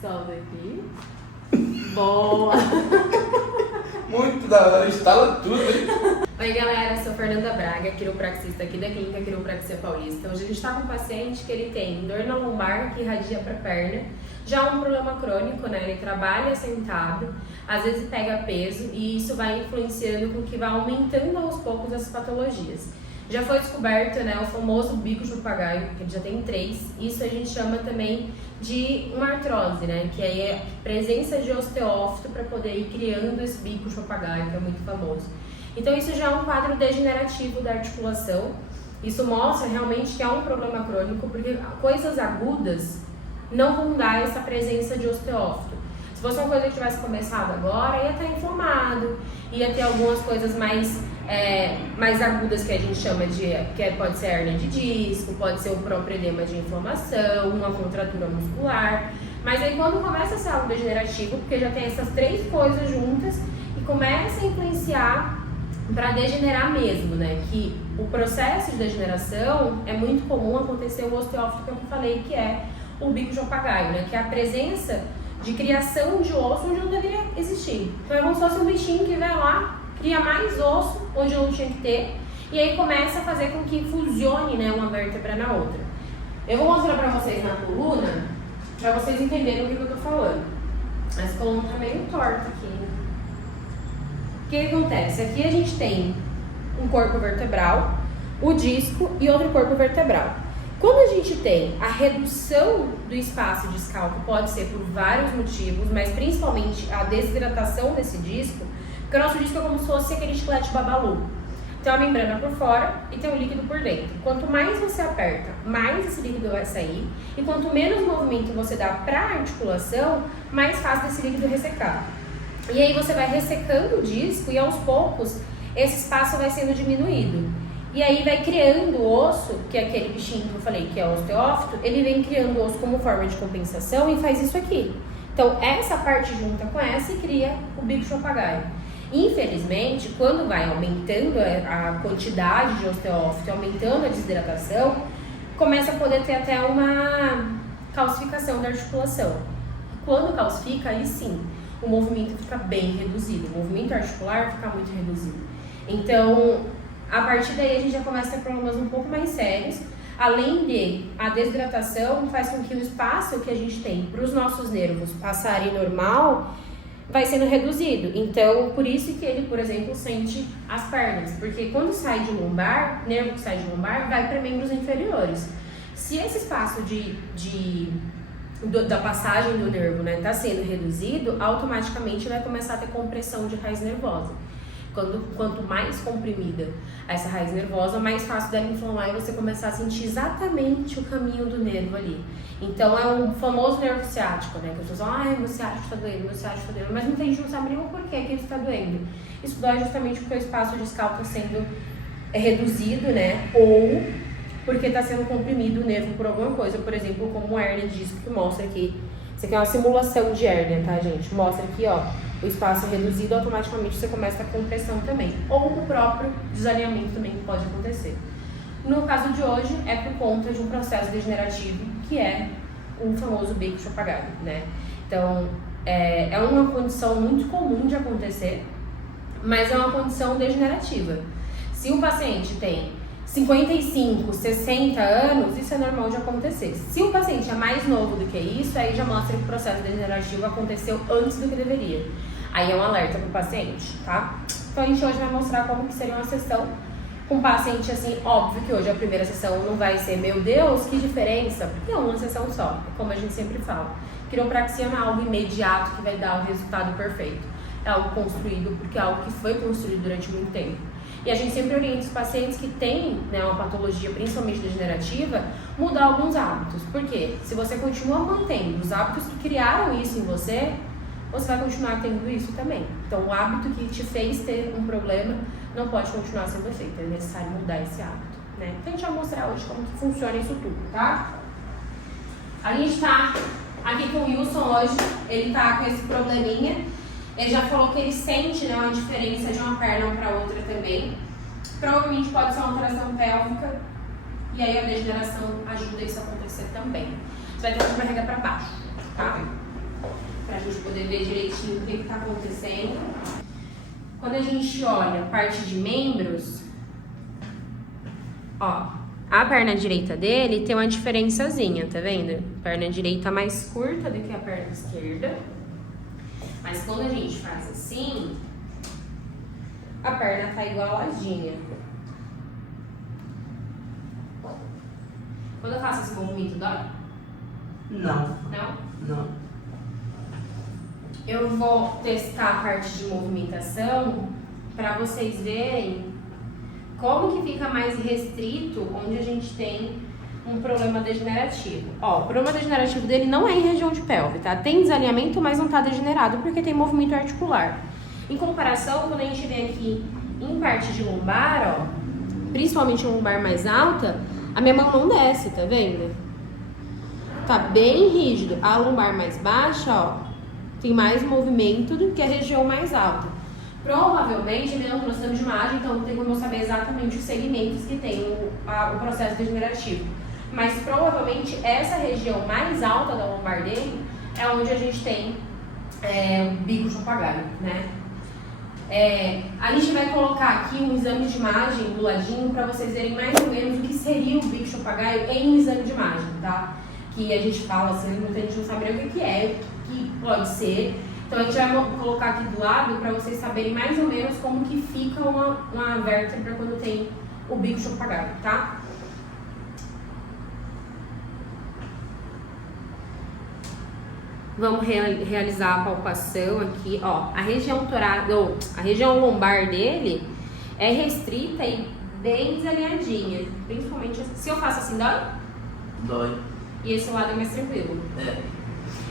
Solta aqui. Boa! Muito da hora, instala tudo, hein? Oi galera, eu sou Fernanda Braga, quiropraxista aqui da Clínica Quiropraxia Paulista. Hoje a gente está com um paciente que ele tem dor na lombar que irradia para a perna, já um problema crônico, né? Ele trabalha sentado, às vezes pega peso e isso vai influenciando com que vai aumentando aos poucos as patologias. Já foi descoberto, né, o famoso bico de papagaio, que ele já tem 3. Isso a gente chama também de uma artrose, né, que aí é presença de osteófito para poder ir criando esse bico de papagaio, que é muito famoso. Então isso já é um quadro degenerativo da articulação. Isso mostra realmente que é um problema crônico, porque coisas agudas não vão dar essa presença de osteófito. Se fosse uma coisa que tivesse começado agora, ia estar inflamado, ia ter algumas coisas mais agudas que a gente chama de, que pode ser hernia de disco, pode ser o próprio edema de inflamação, uma contratura muscular. Mas aí quando começa a ser algo degenerativo, porque já tem essas 3 coisas juntas e começa a influenciar para degenerar mesmo, né? Que o processo de degeneração é muito comum acontecer o osteófito que eu falei, que é o bico de papagaio, né? Que é a presença de criação de osso onde não deveria existir. Então é como se fosse um bichinho que vai lá, cria mais osso onde não tinha que ter, e aí começa a fazer com que fusione, né, uma vértebra na outra. Eu vou mostrar pra vocês na coluna, pra vocês entenderem o que eu tô falando. Essa coluna tá meio torta aqui. O que acontece? Aqui a gente tem um corpo vertebral, o disco e outro corpo vertebral. Quando a gente tem a redução do espaço discal, que pode ser por vários motivos, mas principalmente a desidratação desse disco, porque o nosso disco é como se fosse aquele chiclete babalu. Tem uma membrana por fora e tem um líquido por dentro. Quanto mais você aperta, mais esse líquido vai sair. E quanto menos movimento você dá para a articulação, mais fácil desse líquido ressecar. E aí você vai ressecando o disco e aos poucos esse espaço vai sendo diminuído. E aí vai criando o osso, que é aquele bichinho que eu falei que é o osteófito, ele vem criando o osso como forma de compensação e faz isso aqui. Então essa parte junta com essa e cria o bico de papagaio. Infelizmente, quando vai aumentando a quantidade de osteófito, aumentando a desidratação, começa a poder ter até uma calcificação da articulação. Quando calcifica, aí sim, o movimento fica bem reduzido, o movimento articular fica muito reduzido. Então, a partir daí a gente já começa a ter problemas um pouco mais sérios. Além de a desidratação faz com que o espaço que a gente tem para os nossos nervos passarem normal vai sendo reduzido. Então, por isso que ele, por exemplo, sente as pernas. Porque quando sai de lombar, nervo que sai de lombar, vai para membros inferiores. Se esse espaço da passagem do nervo, né, tá sendo reduzido, automaticamente vai começar a ter compressão de raiz nervosa. Quanto mais comprimida essa raiz nervosa, mais fácil dela inflamar e você começar a sentir exatamente o caminho do nervo ali. Então é um famoso nervo ciático, né? Que as pessoas falam, meu ciático está doendo, meu ciático está doendo, mas muita gente não sabe nem o porquê que ele está doendo. Isso dói justamente porque o espaço discal está sendo reduzido, né? Ou porque está sendo comprimido o nervo por alguma coisa, por exemplo, como a hérnia de disco que mostra aqui. Isso aqui é uma simulação de hérnia, tá, gente? Mostra aqui, ó, o espaço reduzido, automaticamente você começa a compressão também. Ou o próprio desalinhamento também pode acontecer. No caso de hoje, é por conta de um processo degenerativo, que é o famoso bico de papagaio, né? Então, é uma condição muito comum de acontecer, mas é uma condição degenerativa. Se o paciente tem 55, 60 anos, isso é normal de acontecer. Se o paciente é mais novo do que isso, aí já mostra que o processo degenerativo aconteceu antes do que deveria. Aí é um alerta para o paciente, tá? Então a gente hoje vai mostrar como que seria uma sessão com o paciente, assim, óbvio que hoje a primeira sessão não vai ser, meu Deus, que diferença, porque é uma sessão só, como a gente sempre fala. Quiropraxia não é algo imediato que vai dar o resultado perfeito. É algo construído porque é algo que foi construído durante muito tempo. E a gente sempre orienta os pacientes que têm, né, uma patologia, principalmente degenerativa, mudar alguns hábitos. Por quê? Se você continua mantendo os hábitos que criaram isso em você, você vai continuar tendo isso também. Então, o hábito que te fez ter um problema não pode continuar sendo feito. É necessário mudar esse hábito, né? Então, a gente vai mostrar hoje como que funciona isso tudo, tá? A gente tá aqui com o Wilson hoje. Ele tá com esse probleminha. Ele já falou que ele sente, né, uma diferença de uma perna para outra também. Provavelmente pode ser uma alteração pélvica. E aí a degeneração ajuda isso a acontecer também. Você vai ter que carregar para baixo, tá? gente poder ver direitinho o que está acontecendo. Quando a gente olha a parte de membros, ó, a perna direita dele tem uma diferençazinha, tá vendo? A perna direita mais curta do que a perna esquerda. Mas quando a gente faz assim, a perna tá igualadinha. Quando eu faço esse movimento, dói? Não. Não? Não. Eu vou testar a parte de movimentação para vocês verem como que fica mais restrito onde a gente tem um problema degenerativo. Ó, o problema degenerativo dele não é em região de pelve, tá? Tem desalinhamento, mas não tá degenerado porque tem movimento articular. Em comparação, quando a gente vem aqui em parte de lombar, ó, principalmente a lombar mais alta, a minha mão não desce, tá vendo? Tá bem rígido. A lombar mais baixa, ó, tem mais movimento do que a região mais alta. Provavelmente ele não trouxe de imagem, então não tem como eu saber exatamente os segmentos que tem o processo degenerativo. Mas provavelmente essa região mais alta da lombar dele é onde a gente tem o bico de papagaio, né? A gente vai colocar aqui um exame de imagem do ladinho para vocês verem mais ou menos o que seria o bico de papagaio em um exame de imagem, tá? Que a gente fala assim, muita gente não sabe nem o que é, o que pode ser. Então a gente vai colocar aqui do lado para vocês saberem mais ou menos como que fica uma vértebra quando tem o bico de papagaio, tá? Vamos realizar a palpação aqui, ó. A região a região lombar dele é restrita e bem desalinhadinha. Principalmente se eu faço assim, dói? Dói. E esse lado é mais tranquilo. É.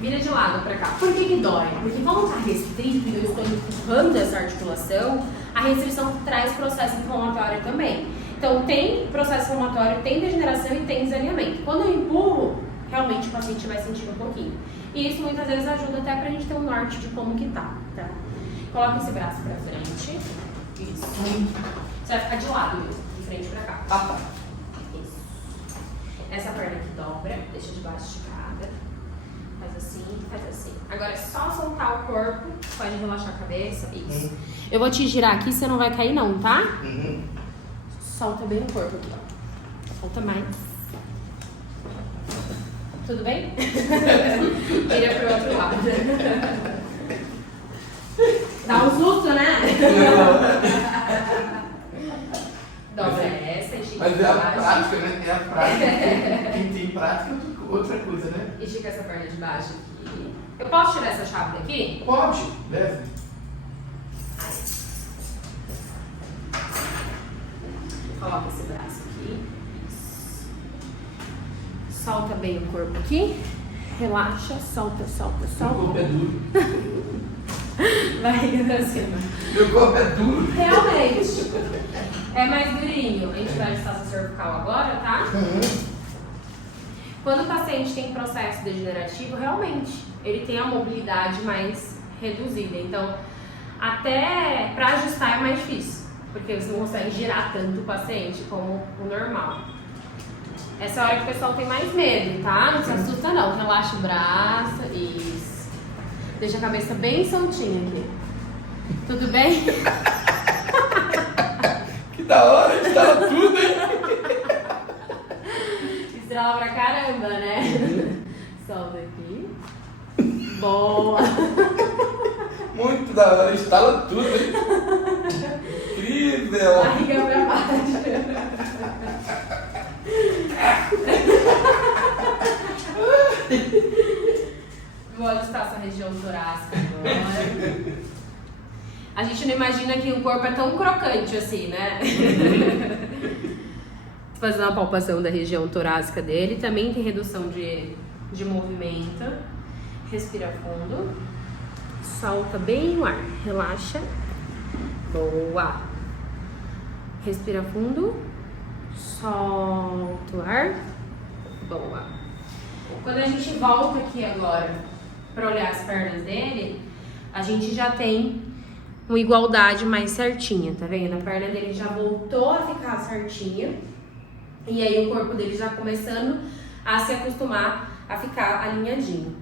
Vira de lado pra cá. Por que dói? Porque como tá restrito e eu estou empurrando essa articulação, a restrição traz processo inflamatório também. Então tem processo inflamatório, tem degeneração e tem desalinhamento. Quando eu empurro, realmente o paciente vai sentir um pouquinho. E isso muitas vezes ajuda até pra gente ter um norte de como que tá? Coloca esse braço pra frente. Isso. Você vai ficar de lado mesmo, de frente pra cá. Tá. Isso. Essa perna aqui dobra, deixa de baixo esticada. Faz assim, faz assim. Agora é só soltar o corpo, pode relaxar a cabeça. Isso. Eu vou te girar aqui, você não vai cair não, tá? Solta bem o corpo aqui, ó. Solta mais. Tudo bem? Vira pro outro lado. Dá um susto, né? Dobra essa, estica Mas é essa a baixo. prática, né? É a prática. Quem tem prática é outra coisa, né? Estica essa perna de baixo aqui. Eu posso tirar essa chave daqui? Pode, deve. Coloca esse braço aqui. Solta bem o corpo aqui. Relaxa, solta, solta, Meu solta. corpo é duro. Vai indo pra cima. Meu corpo é duro. Realmente. É mais durinho. A gente vai ajustar essa cervical agora, tá? Quando o paciente tem processo degenerativo, realmente, ele tem a mobilidade mais reduzida. Então, até para ajustar é mais difícil, porque você não consegue girar tanto o paciente como o normal. Essa é a hora que o pessoal tem mais medo, tá? Não se assusta não. Relaxa o braço. Isso. Deixa a cabeça bem soltinha aqui. Tudo bem? Que da hora, estrala tudo, hein? Estrala pra caramba, né? Solta aqui. Boa. Muito da hora, estrala tudo, hein? Incrível. Barriga pra baixo. Vou ajustar essa região torácica agora. A gente não imagina que o corpo é tão crocante assim, né? Fazendo a palpação da região torácica dele. Também tem redução de movimento. Respira fundo. Solta bem o ar. Relaxa. Boa. Respira fundo. Solta o ar. Boa. Quando a gente volta aqui agora para olhar as pernas dele, a gente já tem uma igualdade mais certinha, tá vendo? A perna dele já voltou a ficar certinha. E aí o corpo dele já começando a se acostumar a ficar alinhadinho.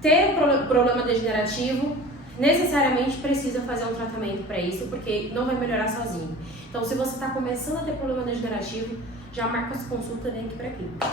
ter problema degenerativo, necessariamente precisa fazer um tratamento para isso, porque não vai melhorar sozinho. Então, se você está começando a ter problema degenerativo, já marca sua consulta dentro para clínica.